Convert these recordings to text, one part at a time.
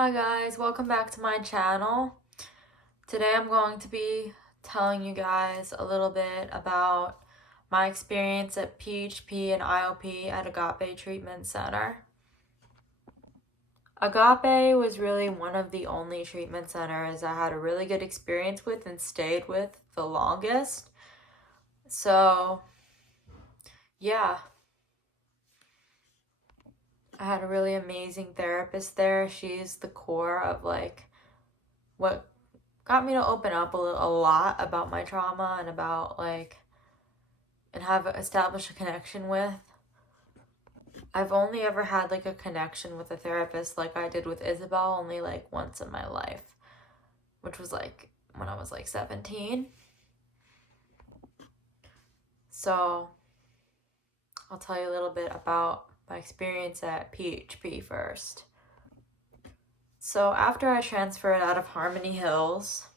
Hi guys, welcome back to my channel. Today I'm going to be telling you guys a little bit about my experience at PHP and IOP at Agape Treatment Center. Agape was really one of the only treatment centers I had a really good experience with and stayed with the longest. So, yeah, I had a really amazing therapist there. She's the core of what got me to open up a lot about my trauma and about and have established a connection with. I've only ever had a connection with a therapist like I did with Isabel only once in my life, which was when I was 17. So I'll tell you a little bit about my experience at PHP first. So after I transferred out of Harmony Hills,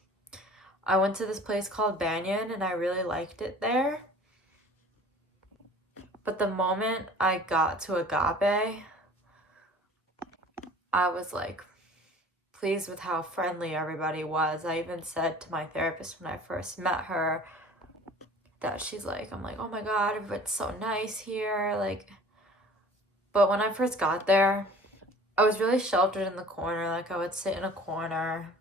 I went to this place called Banyan and I really liked it there. But the moment I got to Agape, I was pleased with how friendly everybody was. I even said to my therapist when I first met her that I'm like, oh my God, it's so nice here. But when I first got there, I was really sheltered in the corner. I would sit in a corner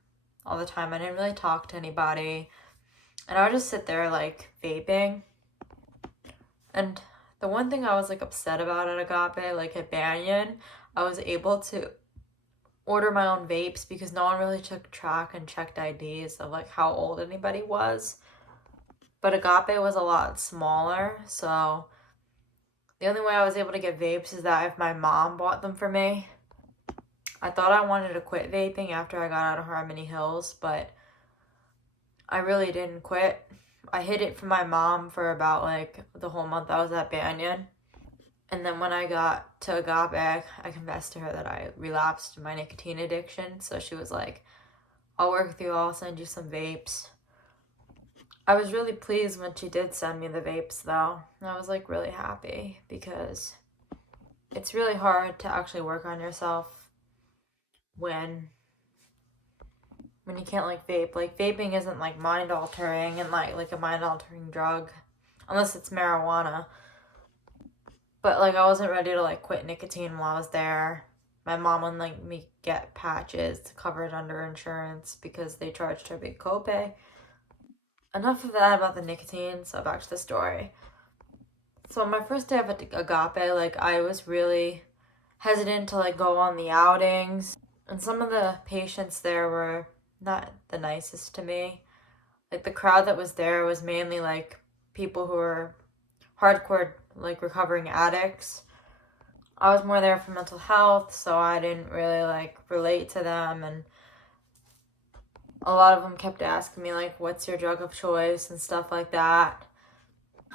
all the time. I didn't really talk to anybody. And I would just sit there vaping. And the one thing I was upset about at Agape, at Banyan, I was able to order my own vapes because no one really took track and checked IDs of how old anybody was. But Agape was a lot smaller, so the only way I was able to get vapes is that if my mom bought them for me. I thought I wanted to quit vaping after I got out of Harmony Hills, but I really didn't quit. I hid it from my mom for about the whole month I was at Banyan. And then when I got to Agape, I confessed to her that I relapsed my nicotine addiction. So she was like, I'll work with you, I'll send you some vapes. I was really pleased when she did send me the vapes though. I was really happy because it's really hard to actually work on yourself when you can't vape. Vaping isn't mind altering and like a mind altering drug unless it's marijuana. But I wasn't ready to quit nicotine while I was there. My mom wouldn't let me get patches to cover it under insurance because they charged her a big copay. Enough of that about the nicotine, so back to the story. So my first day of Agape, I was really hesitant to go on the outings. And some of the patients there were not the nicest to me. The crowd that was there was mainly people who were hardcore recovering addicts. I was more there for mental health, so I didn't really relate to them, and a lot of them kept asking me what's your drug of choice and stuff like that.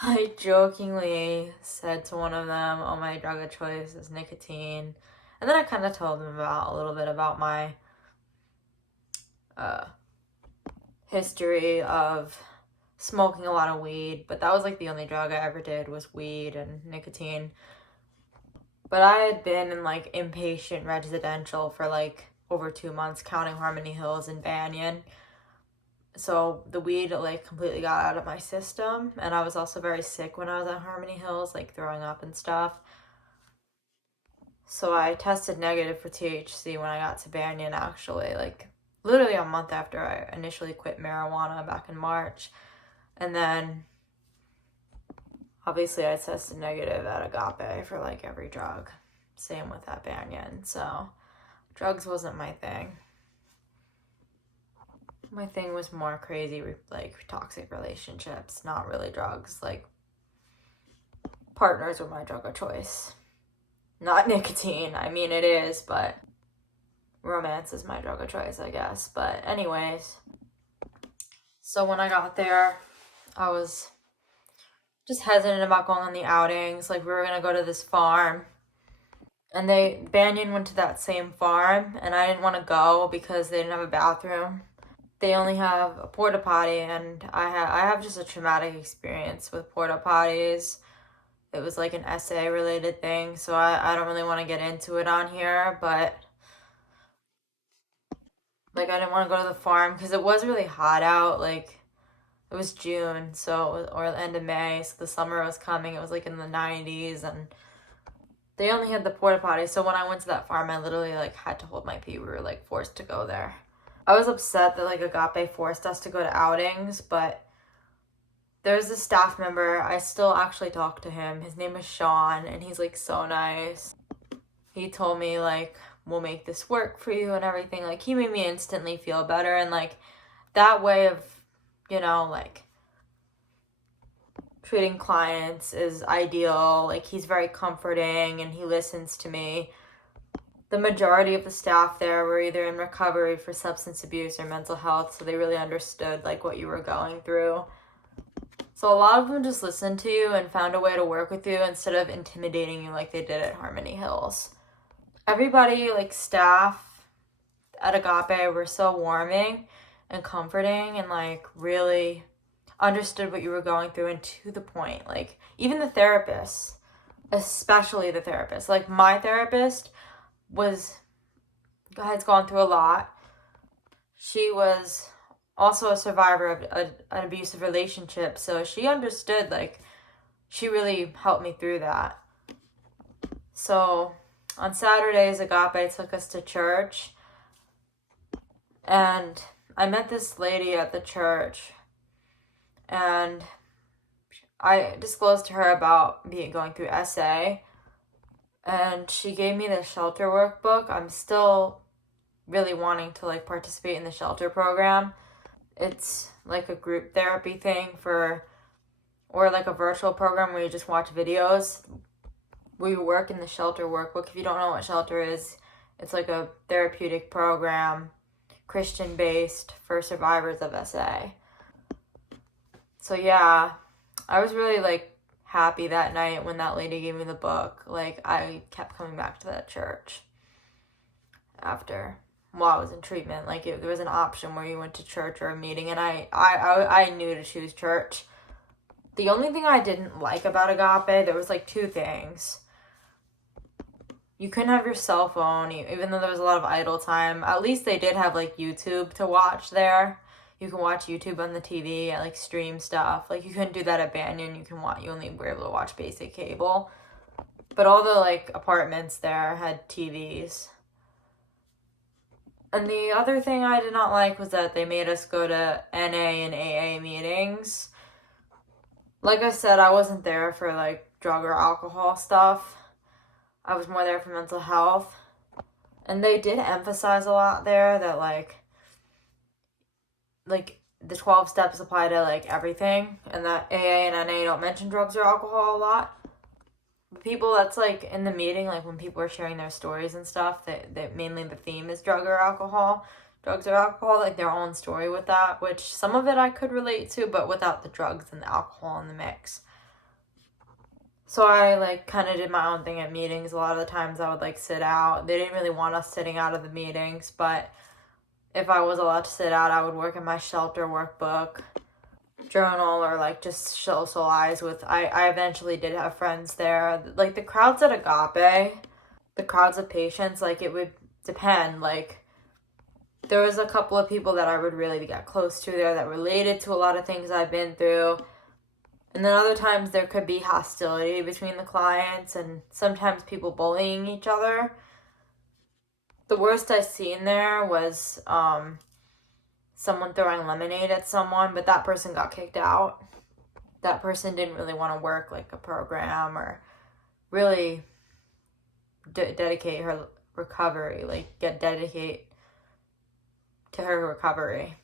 I jokingly said to one of them, oh, my drug of choice is nicotine. And then I kind of told them a little bit about my history of smoking a lot of weed, but that was the only drug I ever did was weed and nicotine. But I had been in inpatient residential for over 2 months, counting Harmony Hills and Banyan. So the weed completely got out of my system, and I was also very sick when I was at Harmony Hills, throwing up and stuff. So I tested negative for THC when I got to Banyan, actually, literally a month after I initially quit marijuana back in March. And then obviously I tested negative at Agape for every drug. Same with that Banyan. So drugs wasn't my thing. My thing was more crazy, toxic relationships, not really drugs. Partners were my drug of choice. Not nicotine. I mean, it is, but romance is my drug of choice, I guess. But anyways, so when I got there, I was just hesitant about going on the outings. We were gonna go to this farm, and Banyan went to that same farm, and I didn't want to go because they didn't have a bathroom. They only have a porta potty, and I have just a traumatic experience with porta potties. It was an essay related thing, so I don't really want to get into it on here, but Like, I didn't want to go to the farm because it was really hot out. Like, it was June, or the end of May, so the summer was coming. It was like in the 90s, and they only had the porta potty. So when I went to that farm, I literally like had to hold my pee. We were like forced to go there. I was upset that like Agape forced us to go to outings, but there's a staff member. I still actually talk to him. His name is Sean, and he's like so nice. He told me like, we'll make this work for you and everything. Like, he made me instantly feel better, and like that way of, you know, like treating clients is ideal. Like, he's very comforting and he listens to me. The majority of the staff there were either in recovery for substance abuse or mental health, so they really understood like what you were going through. So a lot of them just listened to you and found a way to work with you instead of intimidating you like they did at Harmony Hills. Everybody, like staff at Agape, were so warming and comforting and like really understood what you were going through and to the point. Like, even the therapists, especially the therapist. Like, my therapist has gone through a lot. She was also a survivor of an abusive relationship, so she understood, like, she really helped me through that. So on Saturdays, Agape took us to church, and I met this lady at the church, and I disclosed to her about going through SA, and she gave me the shelter workbook. I'm still really wanting to like participate in the shelter program. It's like a group therapy thing or like a virtual program where you just watch videos. We work in the shelter workbook. If you don't know what shelter is, it's like a therapeutic program, Christian-based, for survivors of SA. So yeah, I was really like happy that night when that lady gave me the book. Like, I kept coming back to that church while I was in treatment. Like, there was an option where you went to church or a meeting, and I knew to choose church. The only thing I didn't like about Agape, there was like two things. You couldn't have your cell phone, even though there was a lot of idle time. At least they did have like YouTube to watch there. You can watch YouTube on the TV and like stream stuff. Like, you couldn't do that at Banyan. You only were able to watch basic cable. But all the like apartments there had TVs. And the other thing I did not like was that they made us go to NA and AA meetings. Like I said, I wasn't there for like drug or alcohol stuff. I was more there for mental health. And they did emphasize a lot there that like the 12 steps apply to like everything, and that AA and NA don't mention drugs or alcohol a lot. But people that's like in the meeting, like when people are sharing their stories and stuff, that mainly the theme is drugs or alcohol, like their own story with that, which some of it I could relate to, but without the drugs and the alcohol in the mix. So I like kind of did my own thing at meetings. A lot of the times I would like sit out. They didn't really want us sitting out of the meetings, but if I was allowed to sit out, I would work in my shelter workbook, journal, or like just socialize with. I eventually did have friends there. Like, the crowds at Agape, the crowds of patients, like, it would depend. Like, there was a couple of people that I would really get close to there that related to a lot of things I've been through. And then other times there could be hostility between the clients and sometimes people bullying each other. The worst I've seen there was someone throwing lemonade at someone, but that person got kicked out. That person didn't really want to work like a program or really dedicate her recovery, like dedicate to her recovery.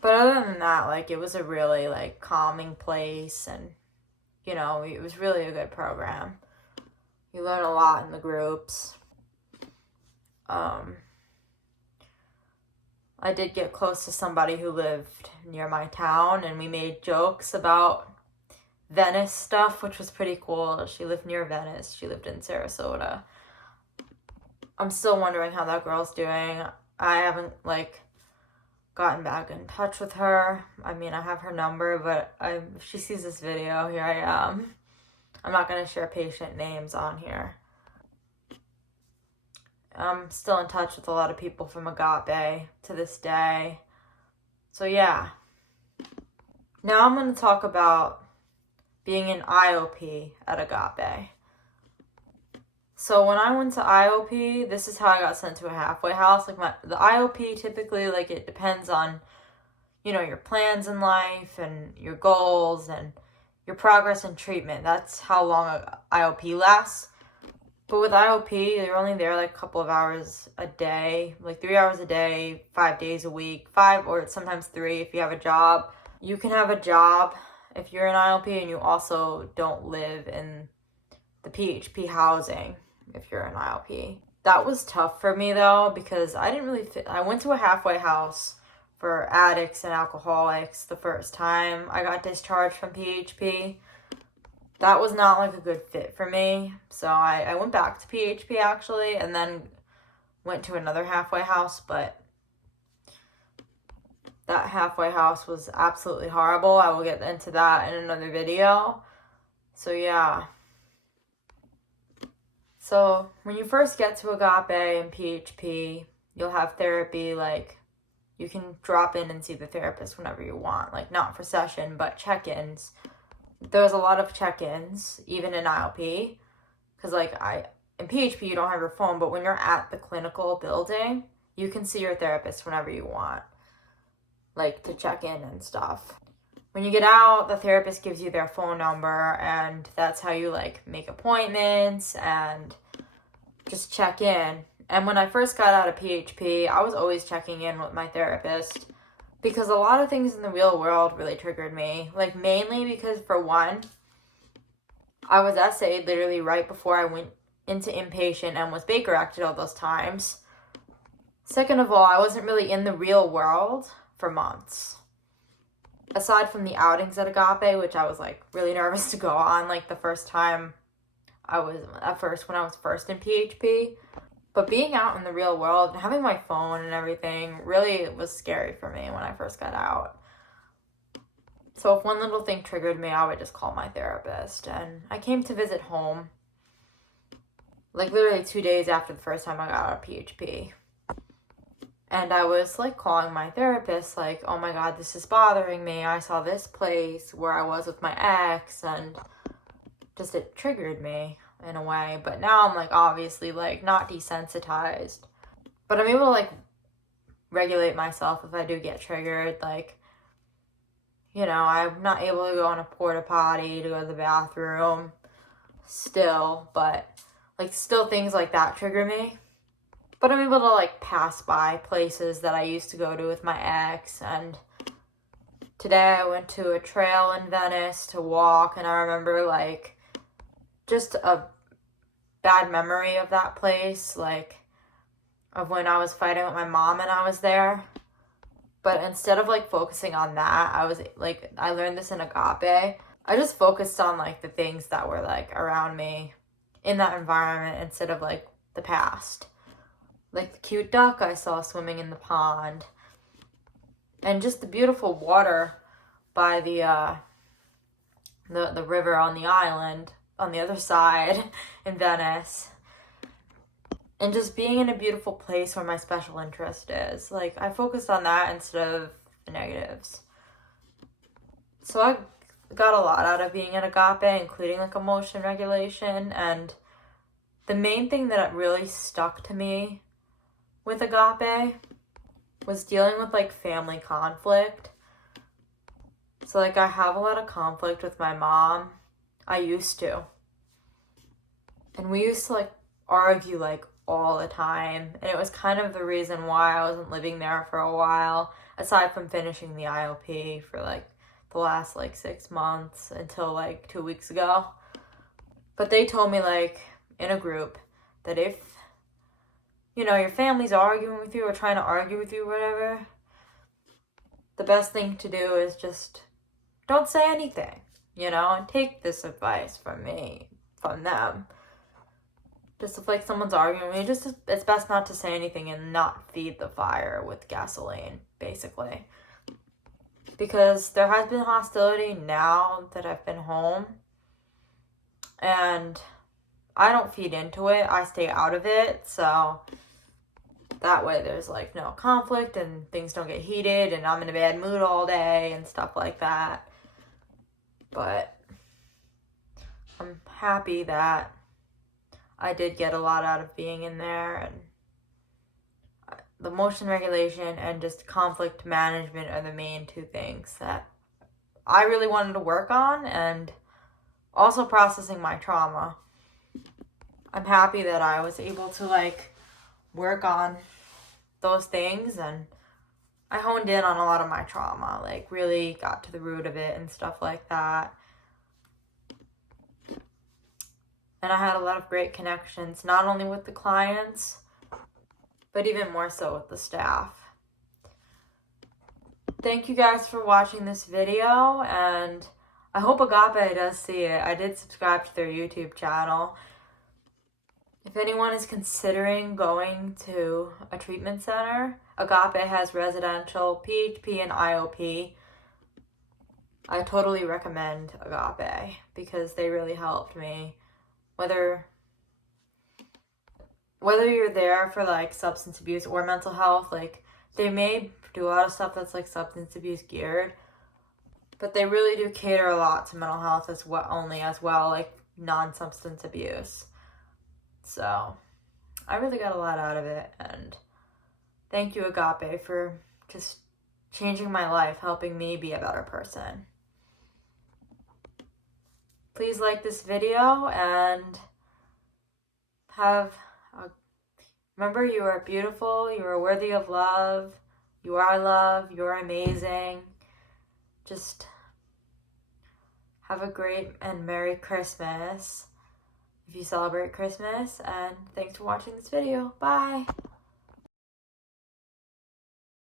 But other than that, like, it was a really like calming place, and you know, it was really a good program. You learn a lot in the groups. I did get close to somebody who lived near my town, and we made jokes about Venice stuff, which was pretty cool. She lived near Venice. She lived in Sarasota. I'm still wondering how that girl's doing. I haven't like gotten back in touch with her. I mean, I have her number, but if she sees this video, here I am. I'm not going to share patient names on here. I'm still in touch with a lot of people from Agape to this day. So yeah. Now I'm going to talk about being an IOP at Agape. So when I went to IOP, this is how I got sent to a halfway house. The IOP typically, it depends on, your plans in life and your goals and your progress in treatment. That's how long a IOP lasts. But with IOP, they're only there a couple of hours a day, 3 hours a day, 5 days a week, 5 or sometimes 3 if you have a job. You can have a job if you're an IOP and you also don't live in the PHP housing if you're an IOP. That was tough for me though, because I didn't really fit. I went to a halfway house for addicts and alcoholics the first time I got discharged from PHP. That was not a good fit for me. So I went back to PHP actually, and then went to another halfway house, but that halfway house was absolutely horrible. I will get into that in another video. So yeah. So when you first get to Agape and PHP, you'll have therapy, you can drop in and see the therapist whenever you want, not for session, but check-ins. There's a lot of check-ins, even in IOP, because in PHP you don't have your phone, but when you're at the clinical building, you can see your therapist whenever you want, to check in and stuff. When you get out, the therapist gives you their phone number, and that's how you make appointments and just check in. And when I first got out of PHP, I was always checking in with my therapist, because a lot of things in the real world really triggered me. Mainly because, for one, I was SA'd literally right before I went into inpatient and was Baker acted all those times. Second of all, I wasn't really in the real world for months. Aside from the outings at Agape, which I was really nervous to go on, the first time when I was first in PHP. But being out in the real world and having my phone and everything really was scary for me when I first got out. So if one little thing triggered me, I would just call my therapist. And I came to visit home, literally 2 days after the first time I got out of PHP. And I was calling my therapist, oh my God, this is bothering me. I saw this place where I was with my ex, and just it triggered me in a way. But now I'm obviously not desensitized, but I'm able to regulate myself if I do get triggered. I'm not able to go on a porta potty to go to the bathroom still, but still things like that trigger me. But I'm able to pass by places that I used to go to with my ex. And today I went to a trail in Venice to walk, and I remember just a bad memory of that place, of when I was fighting with my mom and I was there. But instead of focusing on that, I was I learned this in Agape. I just focused on the things that were around me in that environment instead of the past. The cute duck I saw swimming in the pond, and just the beautiful water by the river on the island on the other side in Venice, and just being in a beautiful place where my special interest is. I focused on that instead of the negatives. So I got a lot out of being at Agape, including emotion regulation, and the main thing that really stuck to me with Agape was dealing with family conflict. So I have a lot of conflict with my mom. I used to. And we used to argue all the time. And it was kind of the reason why I wasn't living there for a while, aside from finishing the IOP for the last 6 months until 2 weeks ago. But they told me in a group that if your family's arguing with you or trying to argue with you or whatever, the best thing to do is just don't say anything, and take this advice from them. Just if someone's arguing with you, it's best not to say anything and not feed the fire with gasoline, basically. Because there has been hostility now that I've been home, and I don't feed into it. I stay out of it, so that way there's like no conflict and things don't get heated and I'm in a bad mood all day and stuff like that. But I'm happy that I did get a lot out of being in there, and the motion regulation and just conflict management are the main two things that I really wanted to work on, and also processing my trauma. I'm happy that I was able to like work on those things, and I honed in on a lot of my trauma, like really got to the root of it and stuff like that. And I had a lot of great connections, not only with the clients, but even more so with the staff. Thank you guys for watching this video, and I hope Agape does see it. I did subscribe to their YouTube channel. If anyone is considering going to a treatment center, Agape has residential, PHP, and IOP. I totally recommend Agape because they really helped me. Whether you're there for like substance abuse or mental health, like they may do a lot of stuff that's like substance abuse geared, but they really do cater a lot to mental health as well, like non-substance abuse. So I really got a lot out of it, and thank you, Agape, for just changing my life, helping me be a better person. Please like this video and remember, you are beautiful, you are worthy of love, you are love, you are amazing. Just have a great and Merry Christmas if you celebrate Christmas, and thanks for watching this video. Bye!